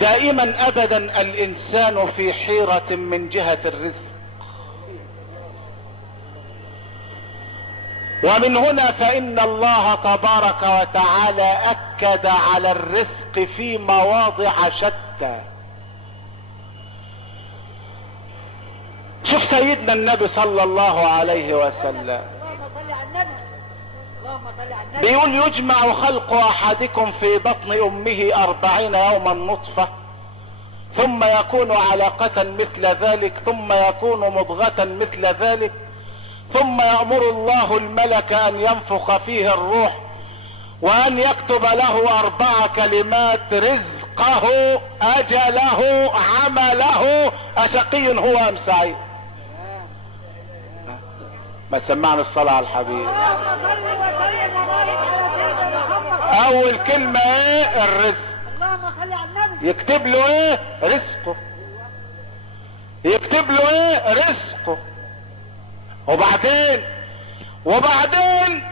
دائما ابدا الانسان في حيرة من جهة الرزق، ومن هنا فان الله تبارك وتعالى اكد على الرزق في مواضع شتى. شوف سيدنا النبي صلى الله عليه وسلم بيقول يجمع خلق احدكم في بطن امه 40 يوما نطفة، ثم يكون علقة مثل ذلك، ثم يكون مضغة مثل ذلك، ثم يأمر الله الملك ان ينفخ فيه الروح وان يكتب له 4 كلمات: رزقه، اجله، عمله، اشقي هو ام سعيد. ما سمعنا الصلاة على الحبيب. اول كلمة ايه؟ الرزق. يكتب له ايه؟ رزقه. يكتب له ايه؟ رزقه. وبعدين